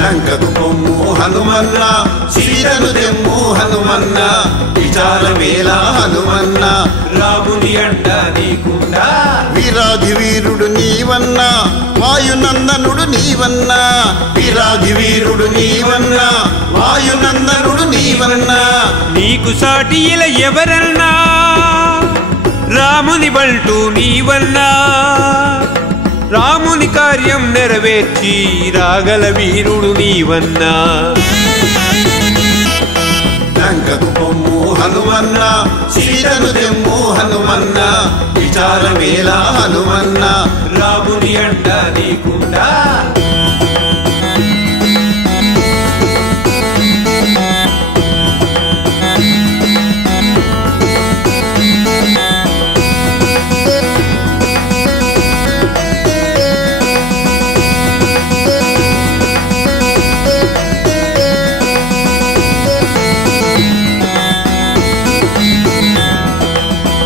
లంకకు పొమ్ము హనుమన్న సీతను తెమ్ము హనుమన్న విచారమేలా హనుమన్న రాముని అండ నీకుండా వీరాధి వీరుడు నీవన్నా వాయునందనుడు నీవన్నా వీరాధి వీరుడు నీవన్నా వాయునందనుడు నీవన్నా నీకు సాటి ఇలా ఎవరన్నా రాముని బంటూ నీవన్నా రాముని కార్యం నెరవేర్చి రాగల వీరుడు నీవన్నా లంకకు పొమ్ము హనుమన్న సీతను తెమ్ము హనుమన్న విచారమేలా హనుమన్న రాముని అండ నీకుండా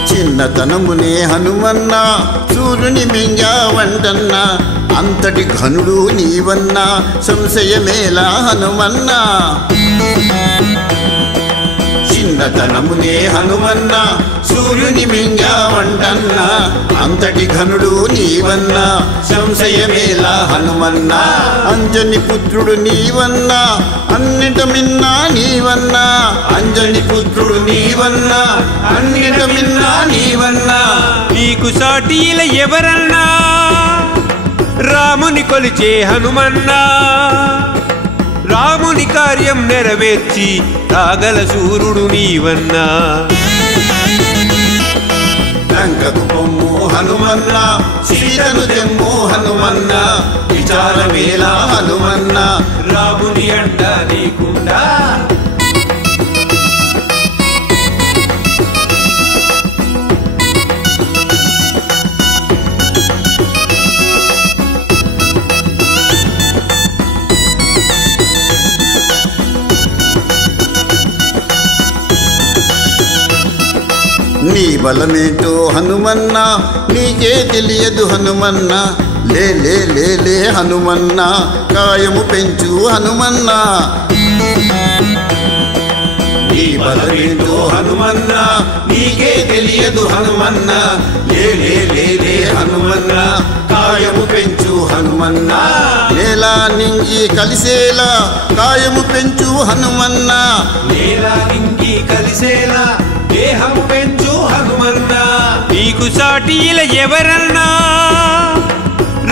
చిన్నతనమునే హనుమన్నా సూర్యుని మింగావంటన్నా అంతటి ఘనుడు నీవన్నా సంశయమేలా హనుమన్నా చిన్నతనమునే హనుమన్నా సూర్యుని మింగావంటన్నా అంతటి ఘనుడు నీవన్నా సంశయమేలా హనుమన్నా అంజని పుత్రుడు నీవన్నా అన్నిట మిన్నా నీవన్నా అంజని పుత్రుడు నీవన్నా అన్నిట మిన్నా నీవన్నా నీకు సాటిల ఎవరన్నా రాముని కొలిచే హనుమన్నా రాముని కార్యం నెరవేర్చి రాగల సూర్యుడు నీవన్నా లంకకు పొమ్ము హనుమన్న సీతను తెమ్ము హనుమన్న విచారమేలా హనుమన్న రాముని అండ నీకుండా నీ బలమేంటో హనుమన్న నీకే తెలియదు హనుమన్న లే లే లే లే హనుమన్న కాయము పెంచు హనుమన్న నీ బలమేంటో హనుమన్న నీకే తెలియదు హనుమన్న లే లే లే లే హనుమన్న కాయము పెంచు హనుమన్న నేలా నింగి కలిసేలా కాయము పెంచు హనుమన్న నేలా నింగి కలిసేలా దేహము పెంచు హనుమన్నా నీకు సాటిల ఎవరన్నా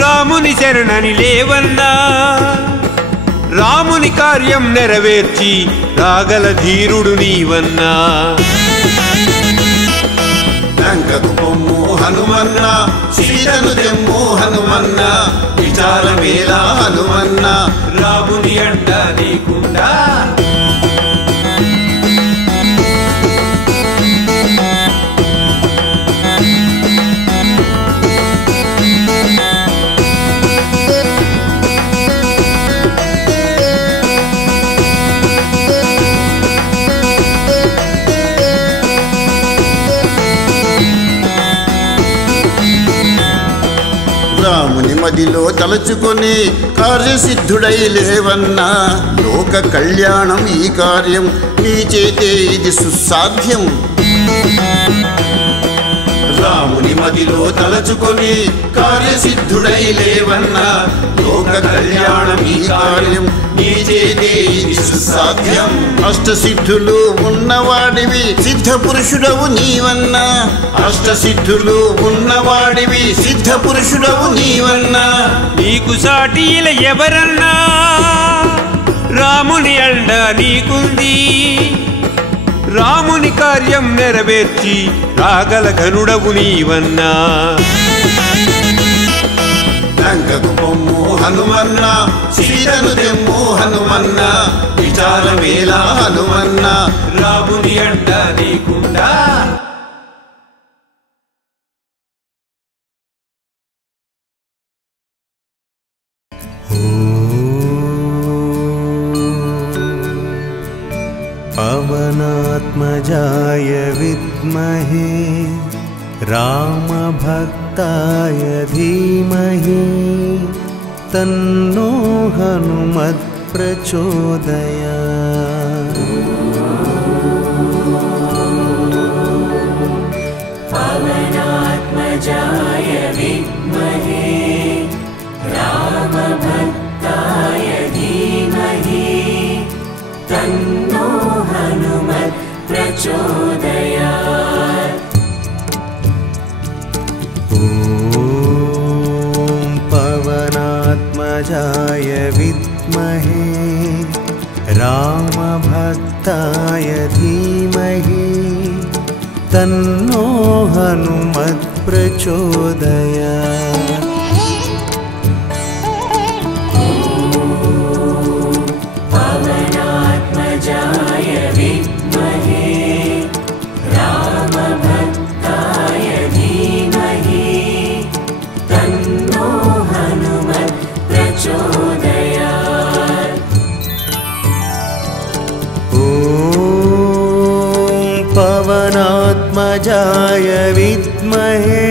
రాముని శరణని లేవన్నా రాముని కార్యం నెరవేర్చి రాగల ధీరుడు నీవన్నా లంకకు పొమ్ము హనుమన్న సీతను తెమ్ము హనుమన్న విచారమేలా హనుమన్న రాముని అండ నీకుండా రాముని మదిలో తలచుకొని కార్యసిద్ధుడై లేవన్నా లోక కళ్యాణం ఈ కార్యం నీ చేతే ఇది సుసాధ్యం రాముని మదిలో తలచుకొని కార్యసిద్ధుడై లేవన్నా లోక కళ్యాణం ఈ కార్యం నీ చేతే ఇది సుసాధ్యం అష్టసిద్ధులు ఉన్నవాడివి సిద్ధ పురుషుడవు నీవన్నా అష్టసిద్ధులు ఉన్నవాడివి సిద్ధ పురుషుడవు నీవన్నా నీకు సాటిల ఎవరన్నా రాముని అండ నీకుంది రాముని కార్యం నెరవేర్చి రాగల ఘనుడవు నీవన్నా లంకకు పొమ్ము హనుమన్న సీతను తెమ్ము హనుమన్న విచారమేలా హనుమన్న రాముని అండ నీకుండా पवनात्मजाय विद्महे रामभक्ताय धीमहि तन्नो हनुमत् हनुमत्प्रचोदयात्। पवनात्मजाय विद्महे रामभक्ताय धीमहि तन्नो हनुमत् प्रचोदयात्। ॐ पवनात्मजाय विद्महे रामभक्ताय धीमहि तन्नो हनुमत् प्रचोदयात्। पवनात्मजाय विद्महे रामभक्ताय धीमहि तन्नो हनुमत् प्रचोदयात्। ॐ पवनात्मजाय विद्महे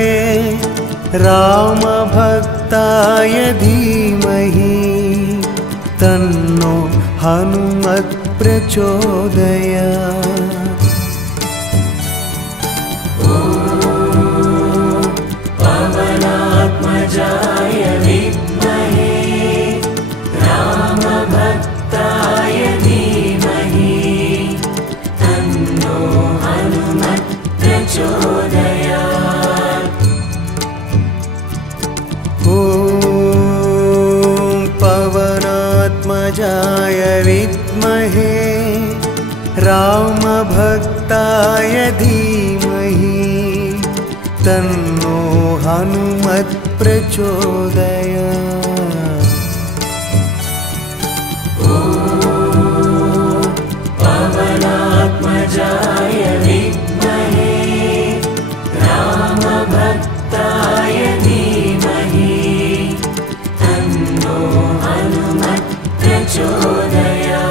रामभक्ताय धीमहि तन्नो हनुमत् प्रचोदयात्। पवनात्मजाय विद्महे रामभक्ताय धीमहि तन्नो हनुमत् प्रचोदयात्। ॐ पवनात्मजाय विद्महे रामभक्ताय धीमहि तन्नो हनुमत् प्रचोदयात्। पवनात्मजाय विद्महे रामभक्ताय धीमहि तन्नो हनुमत् प्रचोदयात्।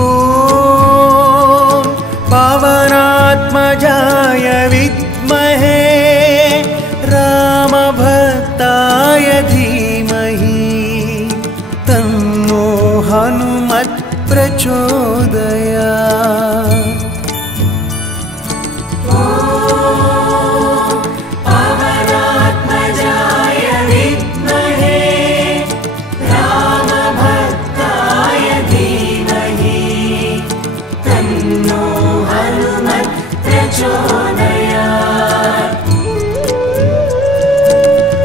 ॐ पवनात्मजाय विद्महे रामभक्ताय धीमहि तन्नो हनुमत् प्रचोदयात्। पवनात्मजाय विद्महे रामभक्ताय धीमहि तन्नो हनुमत् प्रचोदयात्।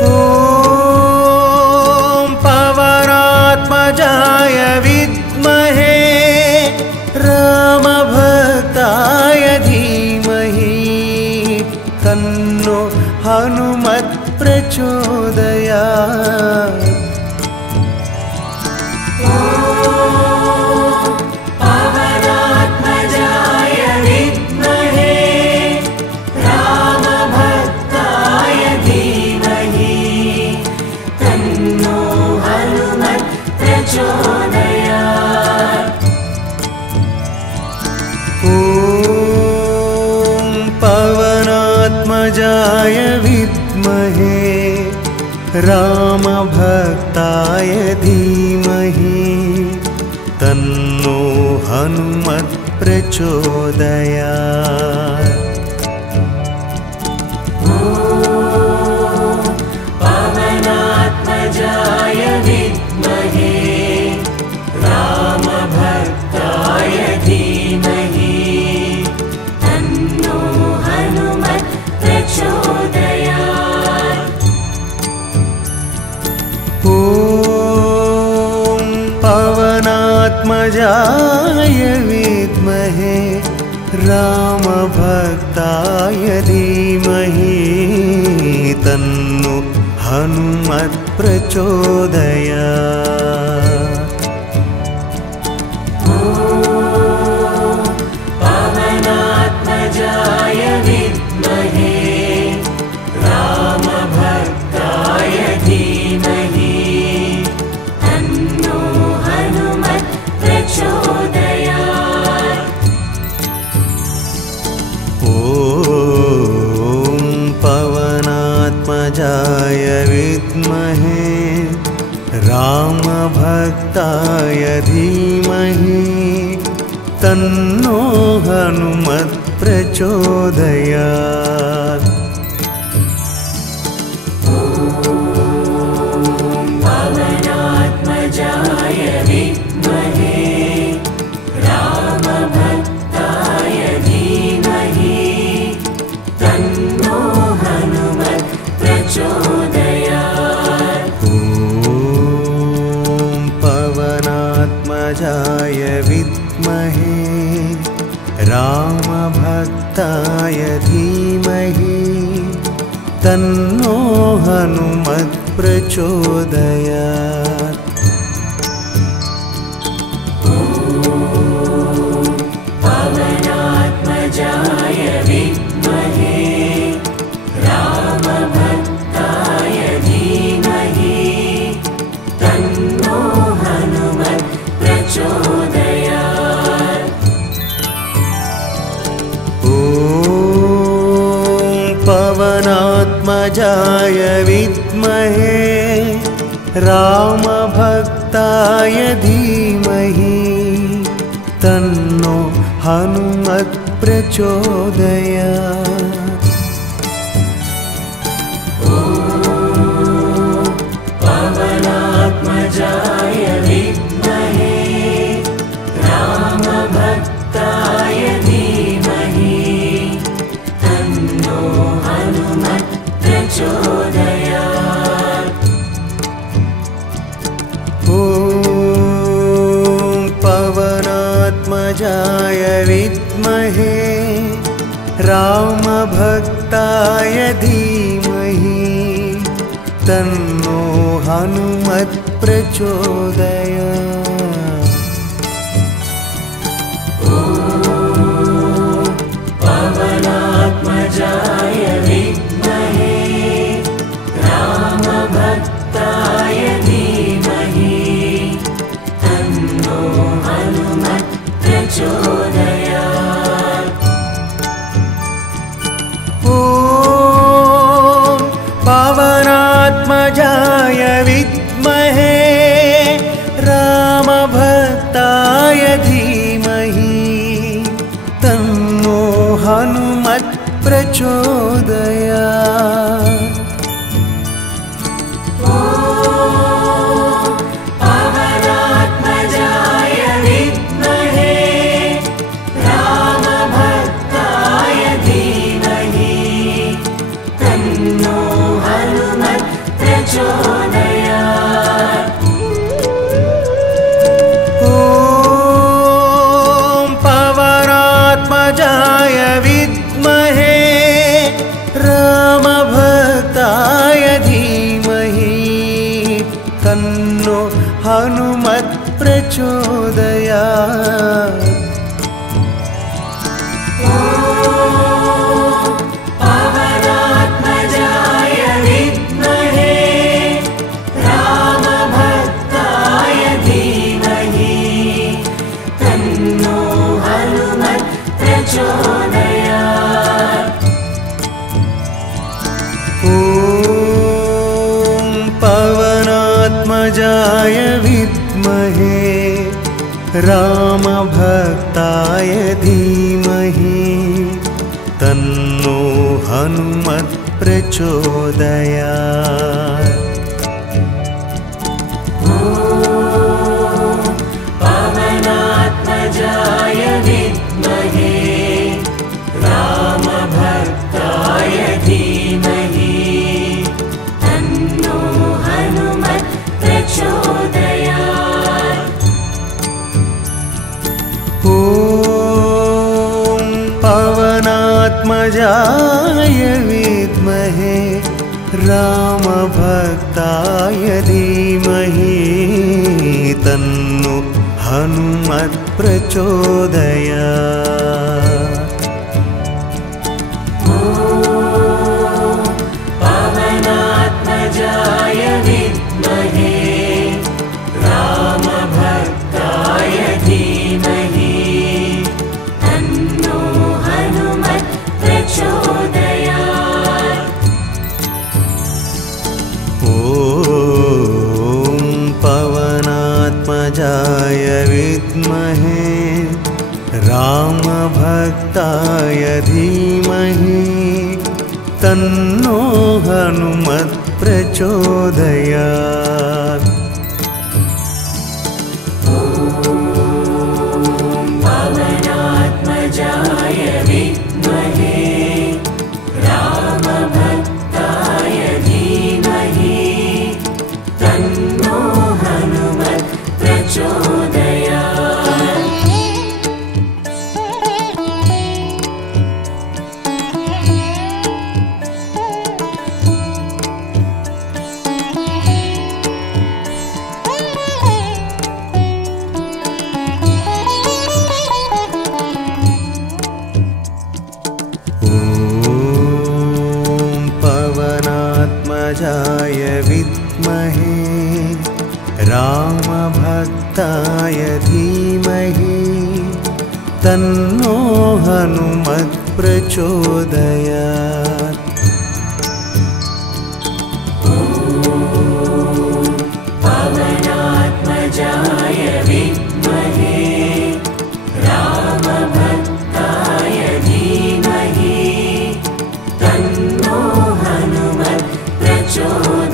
ॐ पवनात्मजाय विद्महे रामभक्ताय धीमहि तन्नो हनुमत् प्रचोदयात्। पवनात्मजाय विद्महे रामभक्ताय धीमहि तन्नो हनुमत् प्रचोदयात्। ॐ पवनात्मजाय विद्महे रामभक्ताय धीमहि तन्नो हनुमत् प्रचोदयात्। पवनात्मजाय विद्महे रामभक्ताय धीमहि तन्नो हनुमत् प्रचोदयात्। ॐ पवनात्मजाय विद्महे रामभक्ताय धीमहि तन्नो हनुमत् प्रचोदयात्। पवनात्मजाय विद्महे रामभक्ताय धीमहि तन्नो हनुमत् प्रचोदयात्। ॐ पवनात्मजाय विद्महे रामभक्ताय धीमहि तन्नो हनुमत् प्रचोदयात्। पवनात्मजाय विद्महे रामभक्ताय धीमहि तन्नो हनुमत् प्रचोदयात्। ॐ पवनात्मजाय विद्महे रामभक्ताय धीमहि तन्नो हनुमत् प्रचोदयात्। पवनात्मजाय विद्महे रामभक्ताय धीमहि तन्नो हनुमत् प्रचोदयात्। ॐ पवनात्मजाय विद्महे रामभक्ताय धीमहि तन्नो हनुमत् प्रचोदयात्। पवनात्मजाय विद्महे रामभक्ताय धीमहि तन्नो हनुमत् प्रचोदयात्। ॐ पवनात्मजाय विद्महे रामभक्ताय धीमहि तन्नो हनुमत् प्रचोदयात्। पवनात्मजाय विद्महे रामभक्ताय धीमहि तन्नो हनुमत् प्रचोदयात्। ॐ पवनात्मजाय विद्महे रामभक्ताय धीमहि तन्नो हनुमत् प्रचोदयात्। पवनात्मजाय विद्महे रामभक्ताय धीमहि तन्नो हनुमत् प्रचोदयात्। ॐ पवनात्मजाय विद्महे रामभक्ताय धीमहि तन्नो हनुमत् प्रचोदयात्। पवनात्मजाय विद्महे रामभक्ताय धीमहि तन्नो हनुमत् प्रचोदयात्। ॐ पवनात्मजाय विद्महे रामभक्ताय धीमहि तन्नो हनुमत् प्रचोदयात्। पवनात्मजाय विद्महे रामभक्ताय धीमहि तन्नो हनुमत् प्रचोदयात्। ॐ पवनात्मजाय विद्महे रामभक्ताय धीमहि तन्नो हनुमत् प्रचोदयात्। पवनात्मजाय विद्महे रामभक्ताय धीमहि तन्नो हनुमत् प्रचोदयात्। ॐ विद्महे रामभक्ताय धीमहि तन्नो हनुमत् प्रचोदयात्। पवनात्मजाय विद्महे रामभक्ताय धीमहि तन्नो हनुमत् प्रचोदयात्। पवनात्मजाय विद्महे रामभक्ताय धीमहि तन्नो हनुमत् प्रचोदयात्। पवनात्मजाय विद्महे रामभक्ताय धीमहि तन्नो हनुमत् प्रचोदयात्।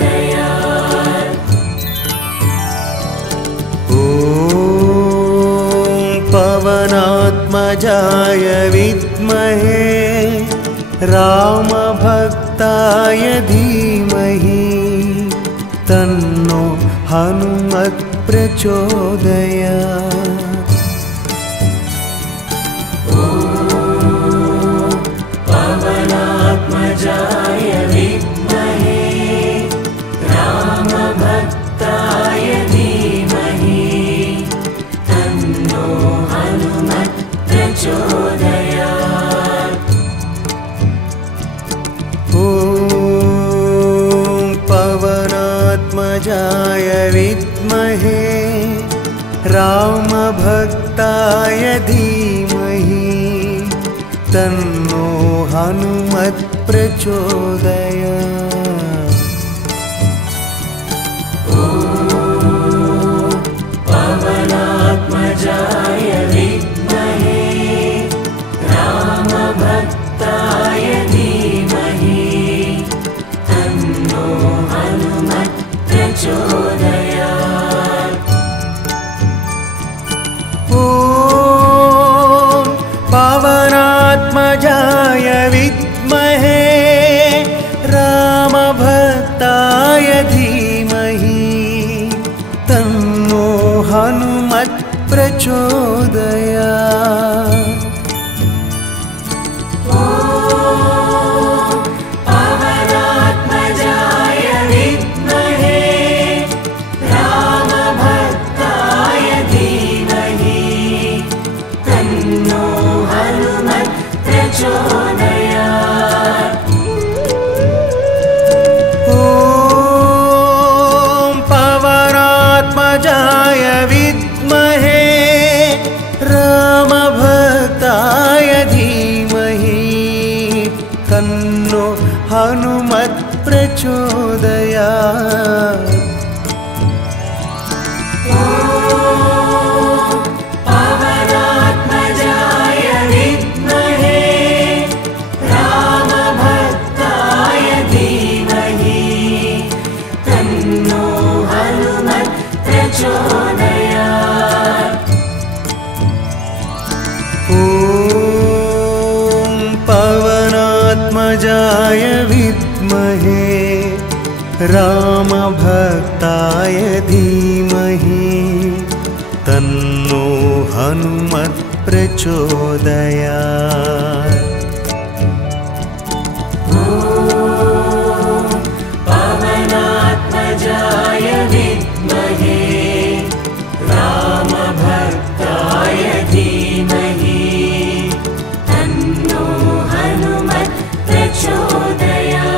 पवनात्मजाय विद्महे रामभक्ताय धीमहि तन्नो हनुमत् प्रचोदयात्। पवनात्मजाय विद्महे रामभक्ताय धीमहि तन्नो हनुमत् प्रचोदयात्। पवनात्मजाय विद्महे रामभक्ताय धीमहि तन्नो हनुमत् प्रचोदयात्। पवनात्मजाय विद्महे रामभक्ताय धीमहि तन्नो हनुमत् प्रचोदयात्। पवनात्मजाय विद्महे रामभक्ताय धीमहि तन्नो हनुमत् प्रचोदयात्। पवनात्मजाय विद्महे रामभक्ताय धीमहि तन्नो हनुमत् प्रचोदयात्। पवनात्मजाय विद्महे रामभक्ताय धीमहि तन्नो हनुमत् प्रचोदयात्। पवनात्मजाय विद्महे रामभक्ताय धीमहि तन्नो हनुमत् प्रचोदयात्। पवनात्मजाय विद्महे रामभक्ताय धीमहि तन्नो हनुमत् प्रचोदयात्। पवनात्मजाय विद्महे रामभक्ताय धीमहि तन्नो हनुमत् प्रचोदयात्।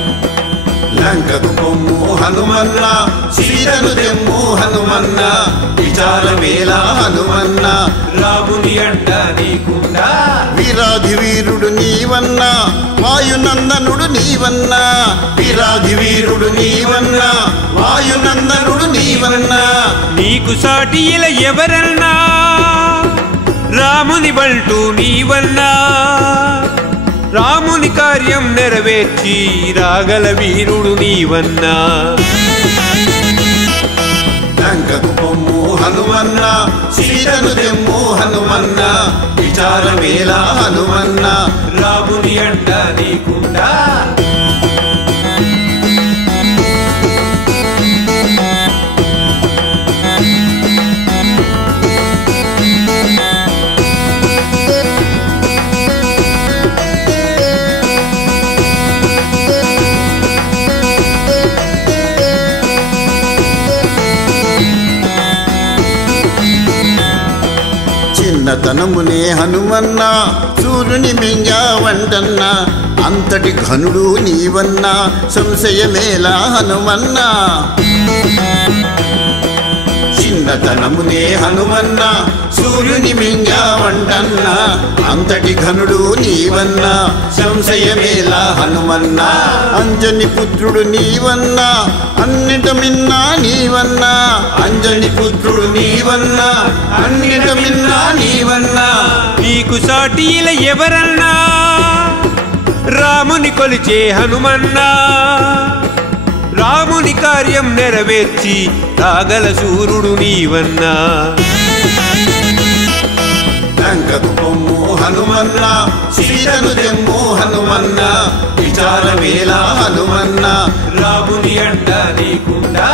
లంకకు పొమ్ము హనుమన్న సీతను తెమ్ము హనుమన్న విచారమేలా హనుమన్న రాముని అండ నీకుండా వీరాధి వీరుడు నీవన్నా వాయునందనుడు నీవన్నా వీరాధి వీరుడు నీవన్నా వాయునందనుడు నీవన్నా నీకు సాటిల ఎవరన్నా రాముని బంటూ నీవన్నా రాముని కార్యం నెరవేర్చి రాగల వీరుడు నీవన్నా లంకకు పొమ్ము హనుమన్న సీతను తెమ్ము హనుమన్న విచారమేలా హనుమన్న రాముని అండ నీకుండా చిన్నతనమునే హనుమన్న సూర్యుని మింగావంటన్నా అంతటి ఘనుడు నీవన్నా సంశయమేలా హనుమన్నా చిన్నతనమునే హనుమన్న సూర్యుని మింగావంటన్నా అంతటి ఘనుడు నీవన్నా సంశయమేలా హనుమన్నా అంజని పుత్రుడు నీవన్నా అన్నిట మిన్నా నీవన్నా అంజని పుత్రుడు నీవన్నా అన్నిట మిన్నా నీవన్నా నీకు సాటిల ఎవరన్నా రాముని కొలిచే హనుమన్నా రాముని కార్యం నెరవేర్చి రాగల సూర్యుడు నీవన్నా లంకకు పొమ్ము హనుమన్న సీతను తెమ్ము హనుమన్న విచారమేలా హనుమన్న రాముని అండ నీకుండా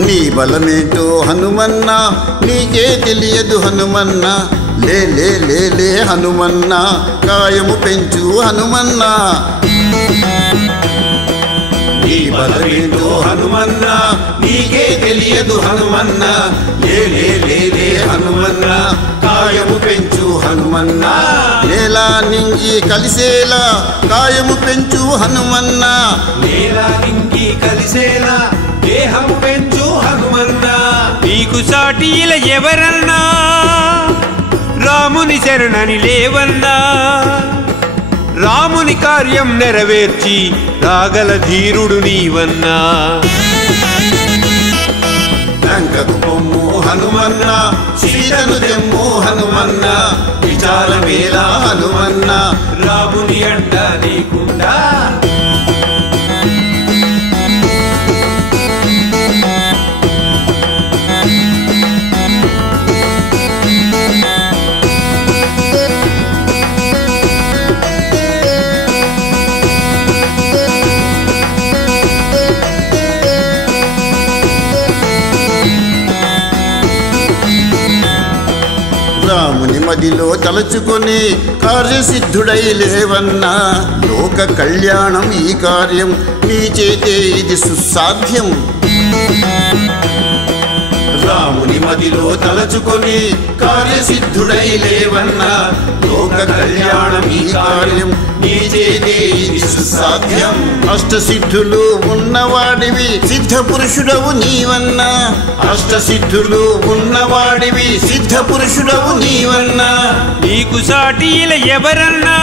నీ బలమేంటో హనుమన్న నీకే తెలియదు హనుమన్న లే లే లే లే హనుమన్న కాయము పెంచు హనుమన్న నీ బలమేంటో హనుమన్న నీకే తెలియదు హనుమన్న లే లే లే లే హనుమన్న కాయము పెంచు హనుమన్న నేలా నింగి కలిసేలా కాయము పెంచు హనుమన్న నేలా నింగి కలిసేలా దేహం పెంచు హనుమన్నా నీకు సాటిల ఎవరన్నా రాముని శరణని లేవన్నా రాముని కార్యం నెరవేర్చి రాగల ధీరుడు నీవన్నా లంకకు పొమ్ము హనుమన్న సీతను తెమ్ము హనుమన్న విచారమేలా హనుమన్న రాముని అండ నీకుండా రాముని మదిలో తలచుకొని కార్యసిద్ధుడై లేవన్నా లోక కళ్యాణం ఈ కార్యం నీ చేతే ఇది సుసాధ్యం రాముని మదిలో తలచుకొని కార్యసిద్ధుడై లేవన్నా లోక కళ్యాణం ఈ కార్యం నీ చేతే ఇది సుసాధ్యం అష్టసిద్ధులు ఉన్నవాడివి సిద్ధ పురుషుడవు నీవన్నా అష్టసిద్ధులు ఉన్నవాడివి సిద్ధ పురుషుడవు నీవన్నా నీకు సాటిల ఎవరన్నా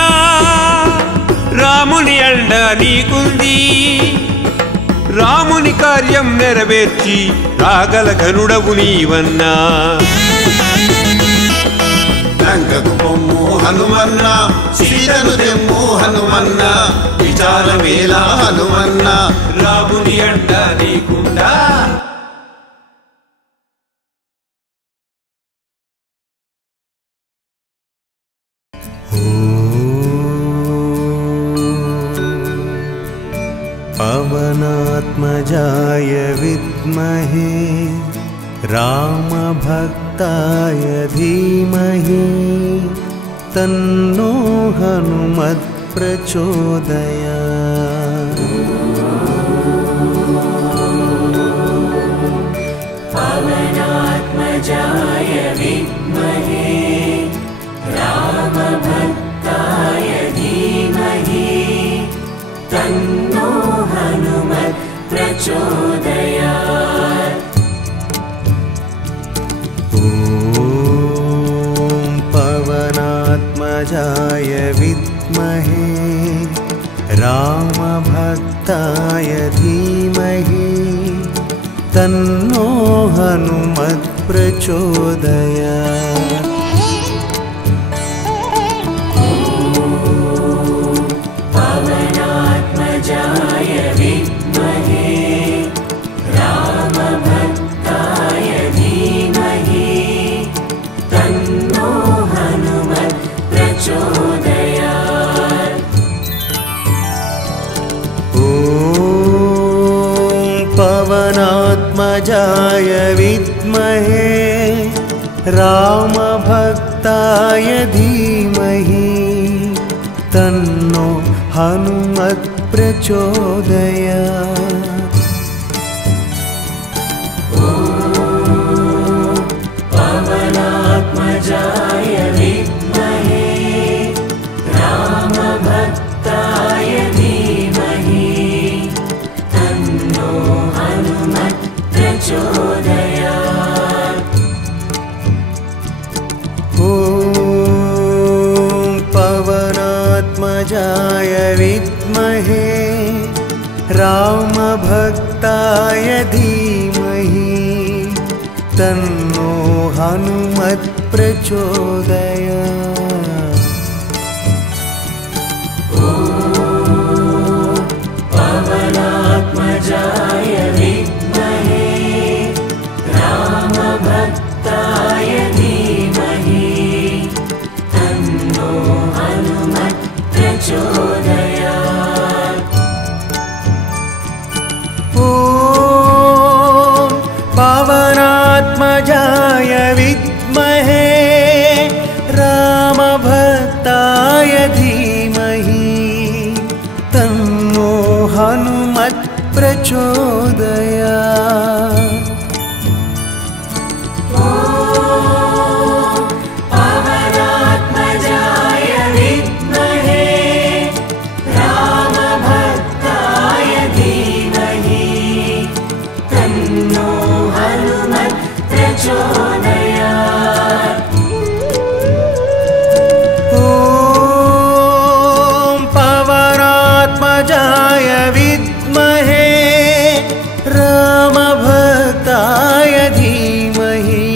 రాముని అండ నీకుంది రాముని కార్యం నెరవేర్చి రాగల ఘనుడవు నీవన్నా లంకకు పొమ్ము హనుమన్న సీతను తెమ్ము హనుమన్న విచారమేలా హనుమన్న రాముని అండ నీకుండా पवनात्मजाय विद्महे रामभक्ताय धीमहि तन्नो हनुमत् हनुमत्प्रचोदयात्। पवनात्मजाय विद्महे रामभक्ताय धीमहि तन्नो हनुमत् प्रचोदयात्। ॐ पवनात्मजाय विद्महे रामभक्ताय धीमहि तन्नो हनुमत् प्रचोदयात्। पवनात्मजाय विद्महे रामभक्ताय धीमहि तन्नो हनुमत् प्रचोदयात्। ॐ पवनात्मजाय विद्महे रामभक्ताय धीमहि तन्नो हनुमत् प्रचोदयात्। पवनात्मजाय विद्महे रामभक्ताय धीमहि तन्नो हनुमत् प्रचोदयात्। ॐ पवनात्मजाय विद्महे रामभक्ताय धीमहि तन्नो हनुमत् प्रचोदयात्। पवनात्मजाय विद्महे रामभक्ताय धीमहि तन्नो हनुमत् प्रचोदयात्। ॐ पवनात्मजाय विद्महे रामभक्ताय धीमहि तन्नो हनुमत् प्रचोदयात्। पवनात्मजाय विद्महे रामभक्ताय धीमहि तन्नो हनुमत् प्रचोदयात्। ॐ पवनात्मजाय विद्महे रामभक्ताय धीमहि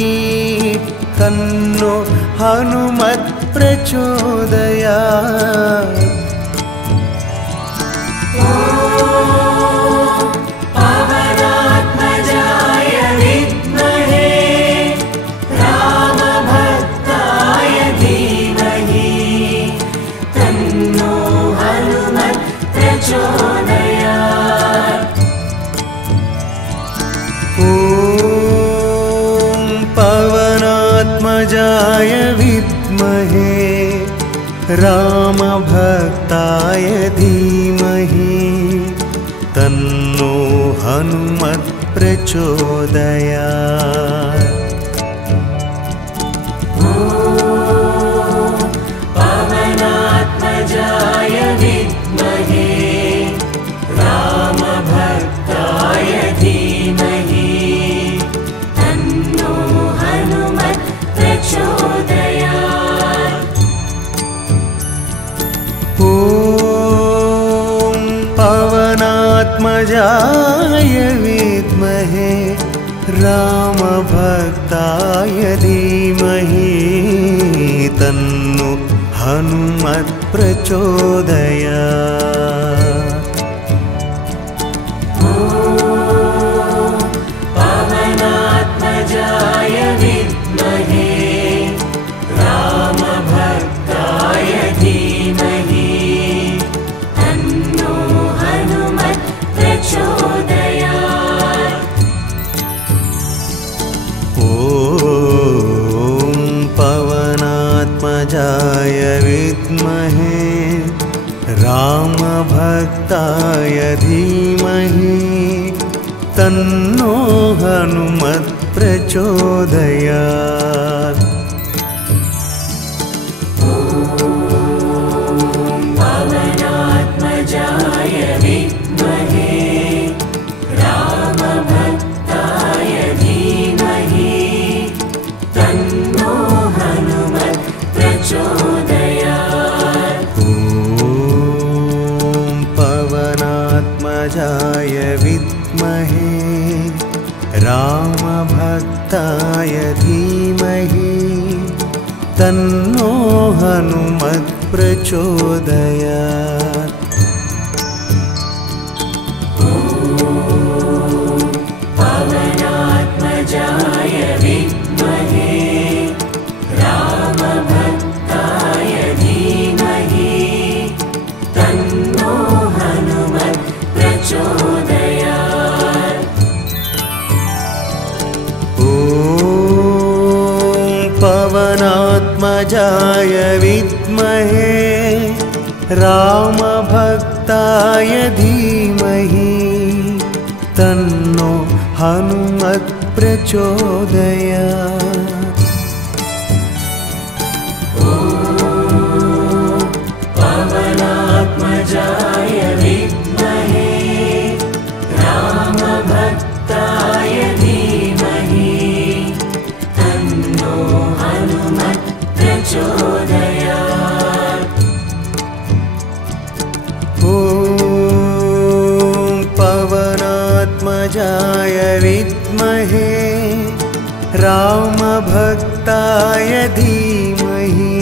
तन्नो हनुमत् प्रचोदयात्। पवनात्मजाय विद्महे रामभक्ताय धीमहि तन्नो हनुमत् प्रचोदयात्। ॐ पवनात्मजाय विद्महे रामभक्ताय धीमहि तन्नो हनुमत् प्रचोदयात्। पवनात्मजाय विद्महे रामभक्ताय धीमहि तन्नो हनुमत् प्रचोदयात्। ॐ पवनात्मजाय विद्महे रामभक्ताय धीमहि तन्नो हनुमत् प्रचोदयात्। पवनात्मजाय विद्महे रामभक्ताय धीमहि तन्नो हनुमत् प्रचोदयात्। ॐ पवनात्मजाय विद्महे रामभक्ताय धीमहि तन्नो हनुमत् प्रचोदयात्। पवनात्मजाय विद्महे रामभक्ताय धीमहि तन्नो हनुमत् प्रचोदयात्। ॐ पवनात्मजाय विद्महे रामभक्ताय धीमहि तन्नो हनुमत् प्रचोदयात्। पवनात्मजाय विद्महे रामभक्ताय धीमहि तन्नो हनुमत् प्रचोदयात्। ॐ पवनात्मजाय विद्महे रामभक्ताय धीमहि तन्नो हनुमत् प्रचोदयात्। पवनात्मजाय विद्महे रामभक्ताय धीमहि तन्नो हनुमत् प्रचोदयात्। ॐ पवनात्मजाय विद्महे रामभक्ताय धीमहि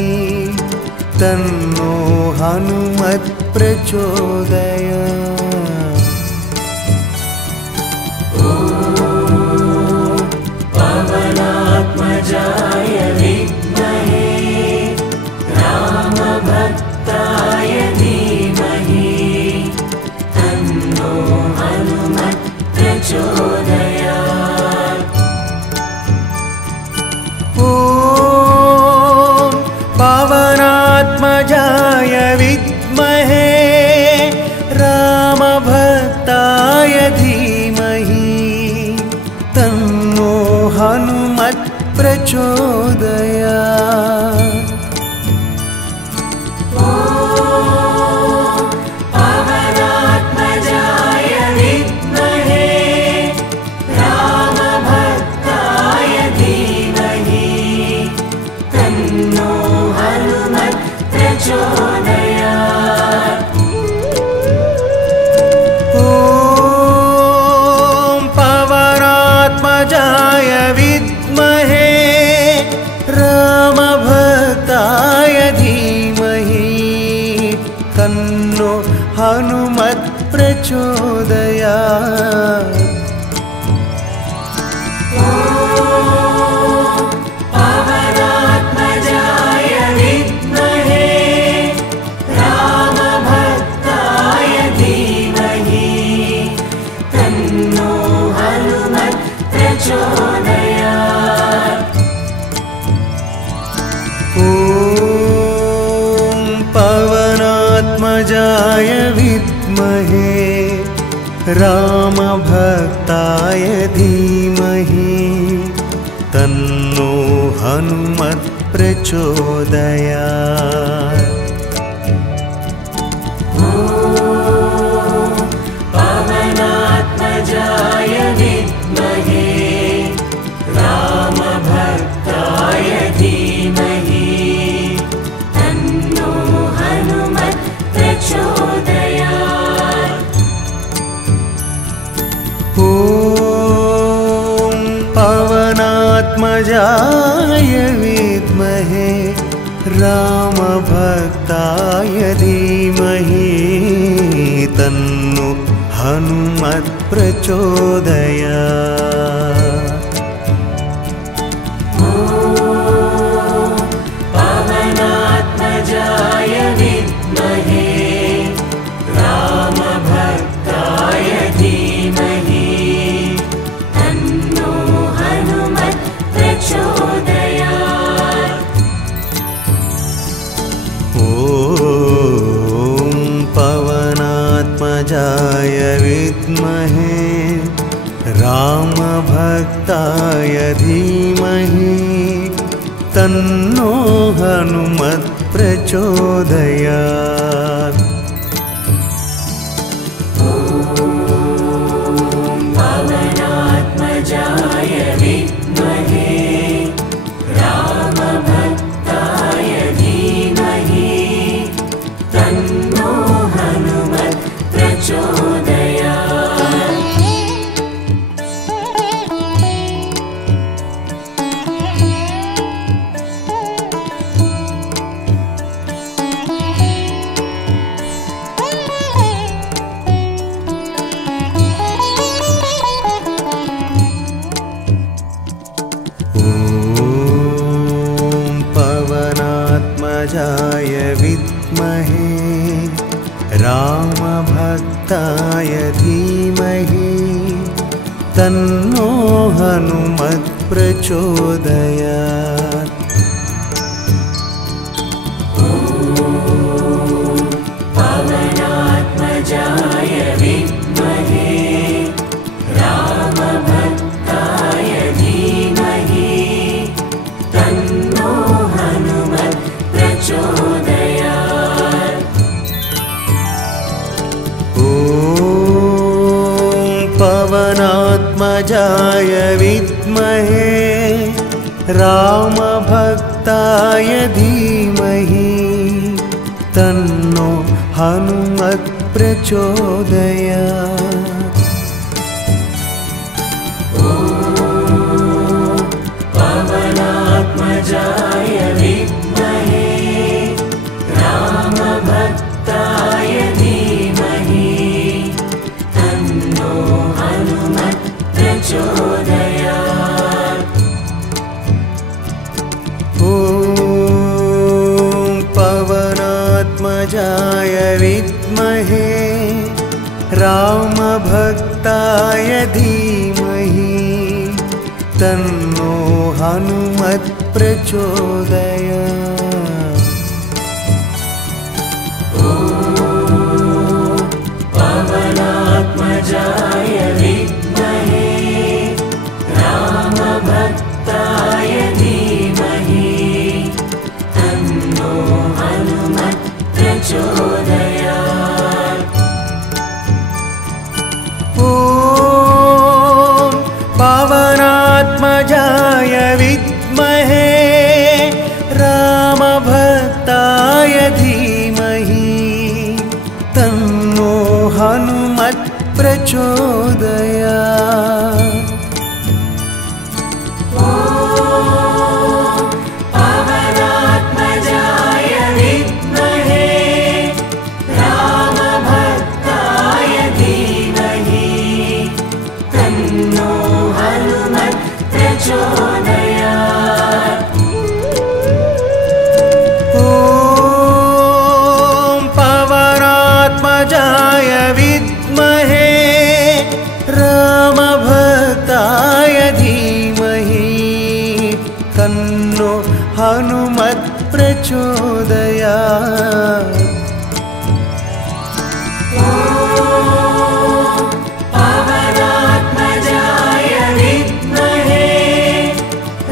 तन्नो हनुमत् प्रचोदयात्। पवनात्मजाय विद्महे रामभक्ताय धीमहि तन्नो हनुमत् प्रचोदयात्। ॐ पवनात्मजाय विद्महे रामभक्ताय धीमहि तन्नो हनुमत् प्रचोदयात्। पवनात्मजाय विद्महे रामभक्ताय धीमहि तन्नो हनुमत् प्रचोदयात्। ॐ पवनात्मजाय विद्महे रामभक्ताय धीमहि तन्नो हनुमत् प्रचोदयात्। पवनात्मजाय विद्महे रामभक्ताय धीमहि तन्नो हनुमत् प्रचोदयात्। ॐ पवनात्मजाय विद्महे रामभक्ताय धीमहि तन्नो हनुमत् प्रचोदयात्। पवनात्मजाय विद्महे रामभक्ताय धीमहि तन्नो हनुमत् प्रचोदयात्। ॐ पवनात्मजाय विद्महे रामभक्ताय धीमहि तन्नो हनुमत् प्रचोदयात्। पवनात्मजाय विद्महे रामभक्ताय धीमहि तन्नो हनुमत् प्रचोदयात्। ॐ पवनात्मजाय विद्महे रामभक्ताय धीमहि तन्नो हनुमत् प्रचोदयात्। पवनात्मजाय विद्महे रामभक्ताय धीमहि तन्नो हनुमत् प्रचोदयात्। पवनात्मजाय विद्महे रामभक्ताय धीमहि तन्नो हनुमत् प्रचोदयात्। पवनात्मजाय विद्महे रामभक्ताय धीमहि तन्नो हनुमत् प्रचोदयात्। पवनात्मजाय विद्महे रामभक्ताय धीमहि तन्नो हनुमत् प्रचोदयात्। पवनात्मजाय विद्महे रामभक्ताय धीमहि तन्नो हनुमत् प्रचोदयात्। पवनात्मजाय विद्महे रामभक्ताय धीमहि तन्नो हनुमत् प्रचोदयात्। पवनात्मजाय विद्महे रामभक्ताय धीमहि तन्नो हनुमत् प्रचोदयात्। पवनात्मजाय विद्महे रामभक्ताय धीमहि तन्नो हनुमत् प्रचोदयात्। पवनात्मजाय विद्महे रामभक्ताय धीमहि तन्नो हनुमत् प्रचोदयात्। पवनात्मजाय विद्महे रामभक्ताय धीमहि तन्नो हनुमत् प्रचोदयात्। पवनात्मजाय विद्महे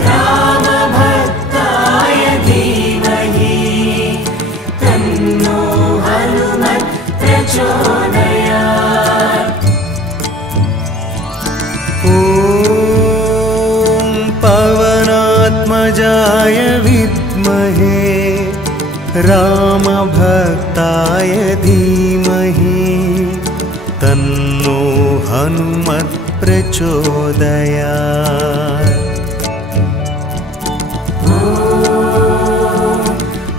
रामभक्ताय धीमहि तन्नो हनुमत् प्रचोदयात्। पवनात्मजाय विद्महे रामभक्ताय धीमहि तन्नो हनुमत् प्रचोदयात्।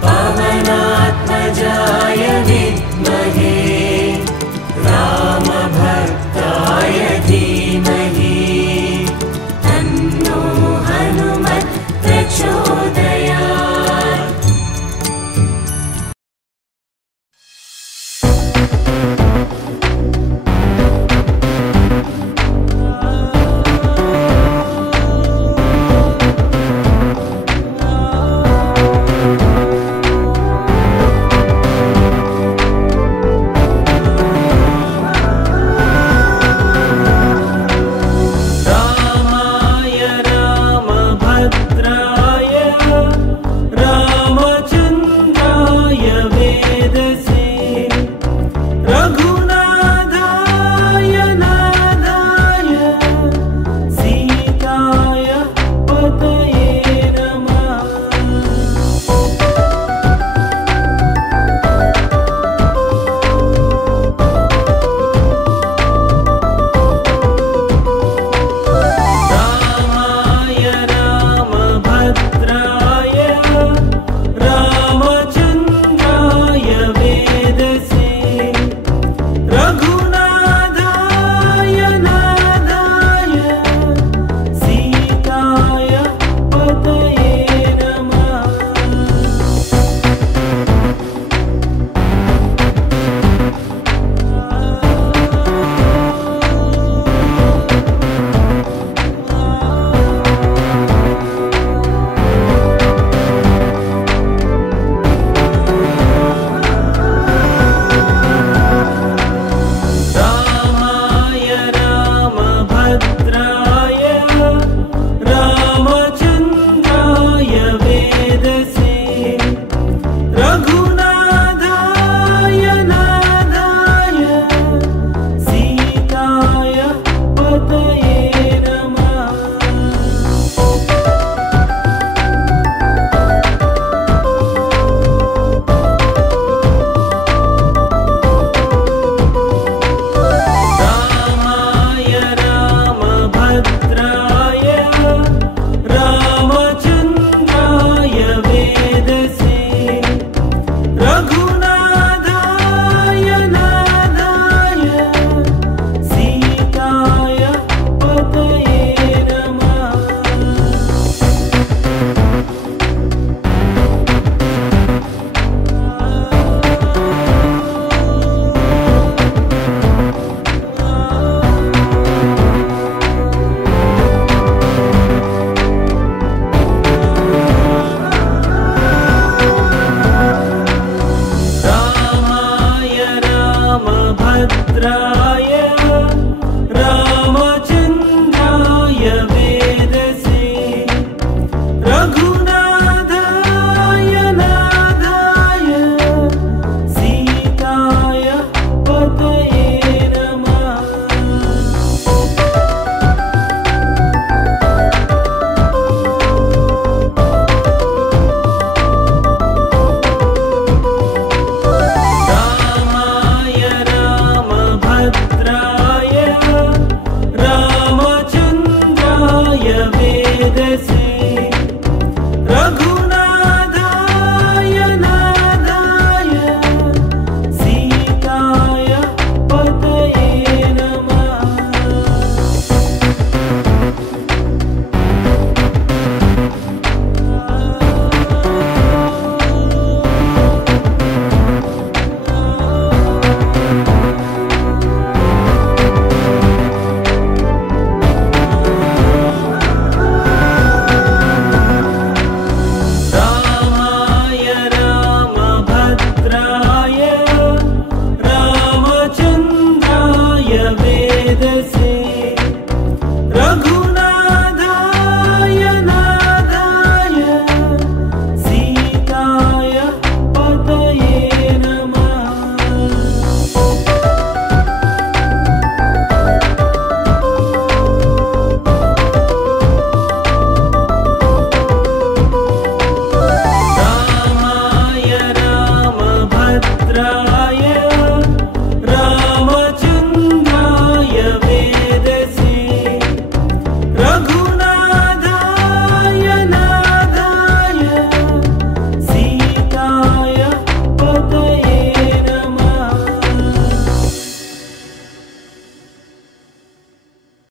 पवनात्मजाय विद्महे रामभक्ताय धीमहि तन्नो हनुमत् प्रचोदयात्। भद्रा